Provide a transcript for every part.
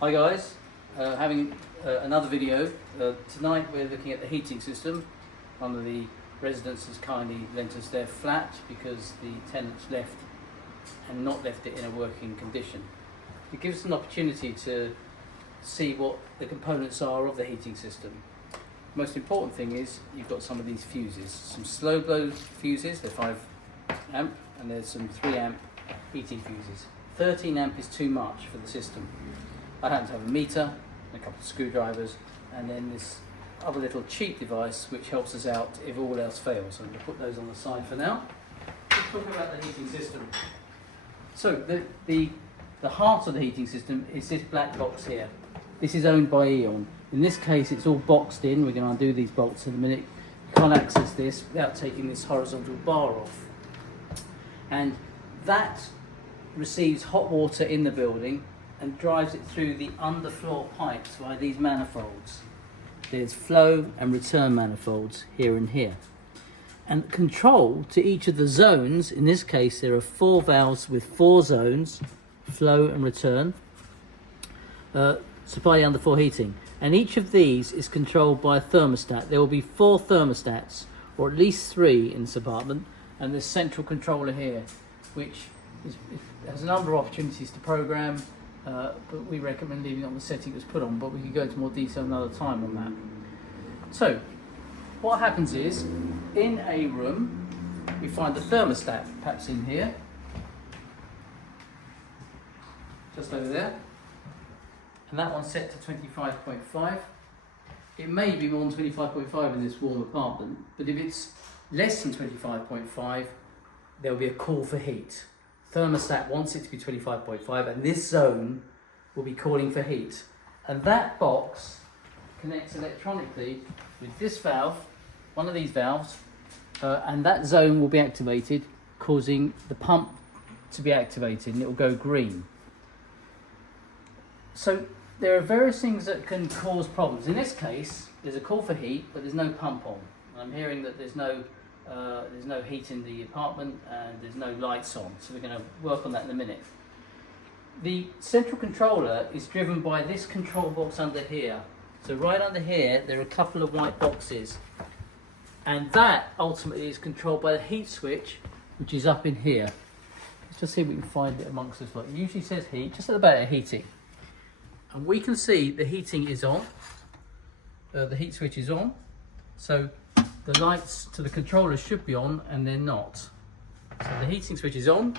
Hi guys, having another video. Tonight we're looking at the heating system. One of the residents has kindly lent us their flat because the tenants left and not left it in a working condition. It gives us an opportunity to see what the components are of the heating system. The most important thing is you've got some of these fuses, some slow blow fuses, they're 5 amp, and there's some 3 amp heating fuses. 13 amp is too much for the system. I happen to have a meter, a couple of screwdrivers, and then this other little cheap device which helps us out if all else fails. So I'm going to put those on the side for now. Let's talk about the heating system. So the heart of the heating system is this black box here. This is owned by E.ON. In this case it's all boxed in. We're going to undo these bolts in a minute. You can't access this without taking this horizontal bar off. And that receives hot water in the building and drives it through the underfloor pipes via these manifolds. There's flow and return manifolds here and here. And control to each of the zones, in this case there are 4 valves with 4 zones, flow and return, supply the underfloor heating. And each of these is controlled by a thermostat. There will be 4 thermostats, or at least 3 in this apartment, and this central controller here, which has a number of opportunities to program, but we recommend leaving it on the setting it was put on, but we can go into more detail another time on that. So what happens is, in a room we find the thermostat, perhaps in here, just over there, and that one's set to 25.5. It may be more than 25.5 in this warm apartment, but if it's less than 25.5 there will be a call for heat. Thermostat wants it to be 25.5 and this zone will be calling for heat. And that box connects electronically with this valve, one of these valves, and that zone will be activated, causing the pump to be activated, and it will go green. So there are various things that can cause problems. In this case, there's a call for heat, but there's no pump on. I'm hearing that there's no heat in the apartment and there's no lights on, so we're going to work on that in a minute. The central controller is driven by this control box under here. So right under here there are a couple of white boxes, and that ultimately is controlled by the heat switch, which is up in here. Let's just see if we can find it amongst us. Like, it usually says heat, just at the back of heating, and we can see the heating is on, the heat switch is on, so the lights to the controller should be on, and they're not. So the heating switch is on.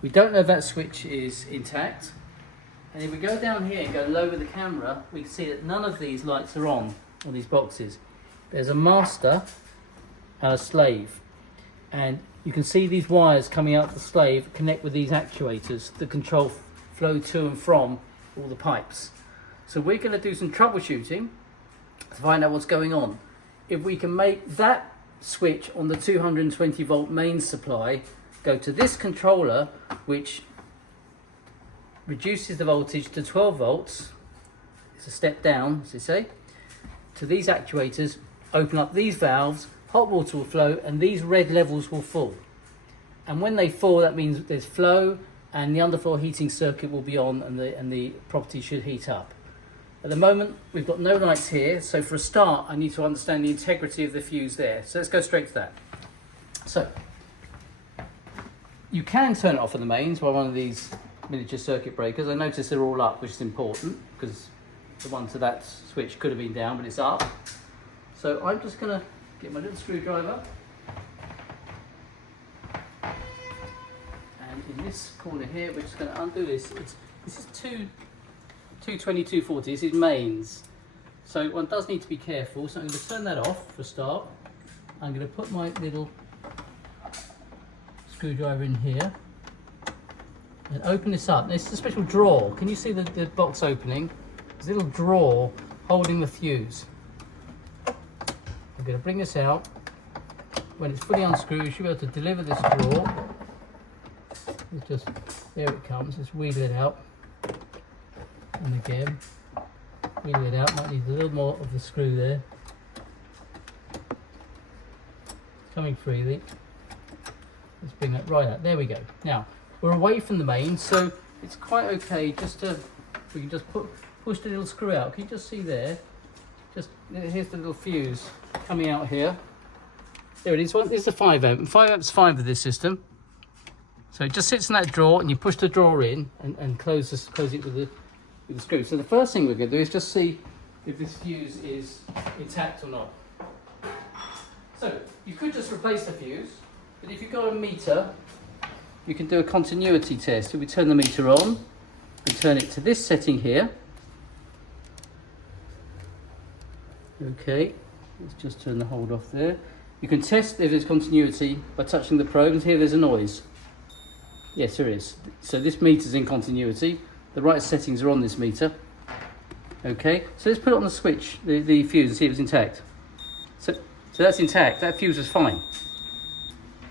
We don't know if that switch is intact. And if we go down here and go low with the camera, we can see that none of these lights are on these boxes. There's a master and a slave. And you can see these wires coming out the slave connect with these actuators that control flow to and from all the pipes. So we're going to do some troubleshooting to find out what's going on. If we can make that switch on the 220 volt main supply go to this controller, which reduces the voltage to 12 volts, it's a step down as they say, to these actuators, open up these valves, hot water will flow and these red levels will fall. And when they fall, that means there's flow and the underfloor heating circuit will be on, and the property should heat up. At the moment, we've got no lights here, so for a start, I need to understand the integrity of the fuse there. So let's go straight to that. So, you can turn it off at the mains by one of these miniature circuit breakers. I notice they're all up, which is important, because the one to that switch could have been down, but it's up. So I'm just going to get my little screwdriver. And in this corner here, we're just going to undo this. This is 220, 240, this is mains. So one does need to be careful, so I'm going to turn that off for a start. I'm going to put my little screwdriver in here and open this up. There's a special drawer. Can you see the box opening? There's a little drawer holding the fuse. I'm going to bring this out. When it's fully unscrewed, you should be able to deliver this drawer. It's just, there it comes, let's wheel it out. And again, wheel it out, might need a little more of the screw there. It's coming freely. Let's bring that right out, there we go. Now, we're away from the main, so it's quite okay just to we can just push the little screw out. Can you just see there? Just here's the little fuse coming out here. There it is. This is a 5 amp. 5 amp's fine with this system. So it just sits in that drawer, and you push the drawer in and close it with the screw. So the first thing we're going to do is just see if this fuse is intact or not. So you could just replace the fuse, but if you've got a meter, you can do a continuity test. So we turn the meter on and turn it to this setting here. Okay, let's just turn the hold off there. You can test if there's continuity by touching the probe, and here there's a noise. Yes, there is. So this meter's in continuity. The right settings are on this meter. Okay, so let's put it on the switch, the fuse, and see if it's intact. So that's intact. That fuse is fine.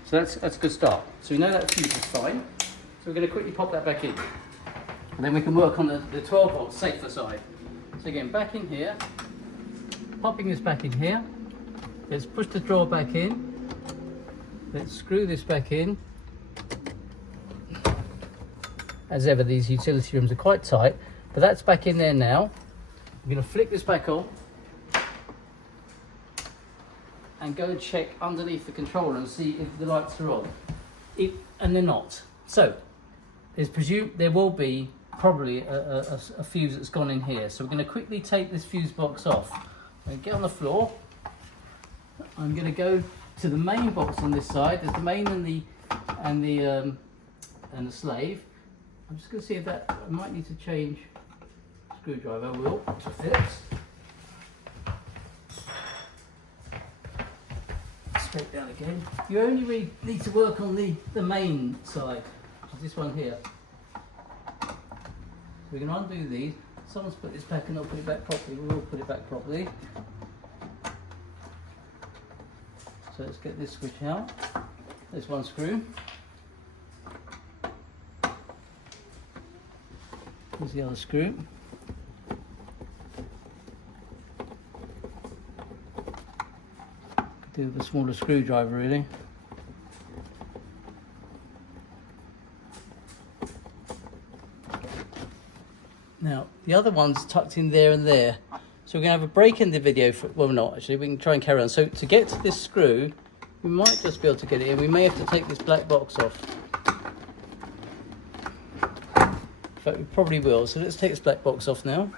So that's a good start. So we know that fuse is fine. So we're going to quickly pop that back in, and then we can work on the 12 volt safer side. So again, back in here, popping this back in here. Let's push the drawer back in. Let's screw this back in. As ever, these utility rooms are quite tight, but that's back in there now. I'm going to flick this back on and go and check underneath the controller and see if the lights are on. And they're not. So there will be probably a fuse that's gone in here. So we're going to quickly take this fuse box off. I'm going to get on the floor. I'm going to go to the main box on this side. There's the main and the slave. I'm just going to see if that, I might need to change screwdriver. I will, to fit. Straight down again. You only really need to work on the main side, which is this one here. So we're going to undo these. Someone's put this back and not put it back properly. We will put it back properly. So let's get this switch out. There's one screw. Here's the other screw. Could do with a smaller screwdriver really. Now the other one's tucked in there and there. So we're going to have a break in the video, well not actually, we can try and carry on. So to get to this screw, we might just be able to get it in. We may have to take this black box off. In fact, we probably will. So let's take this black box off now.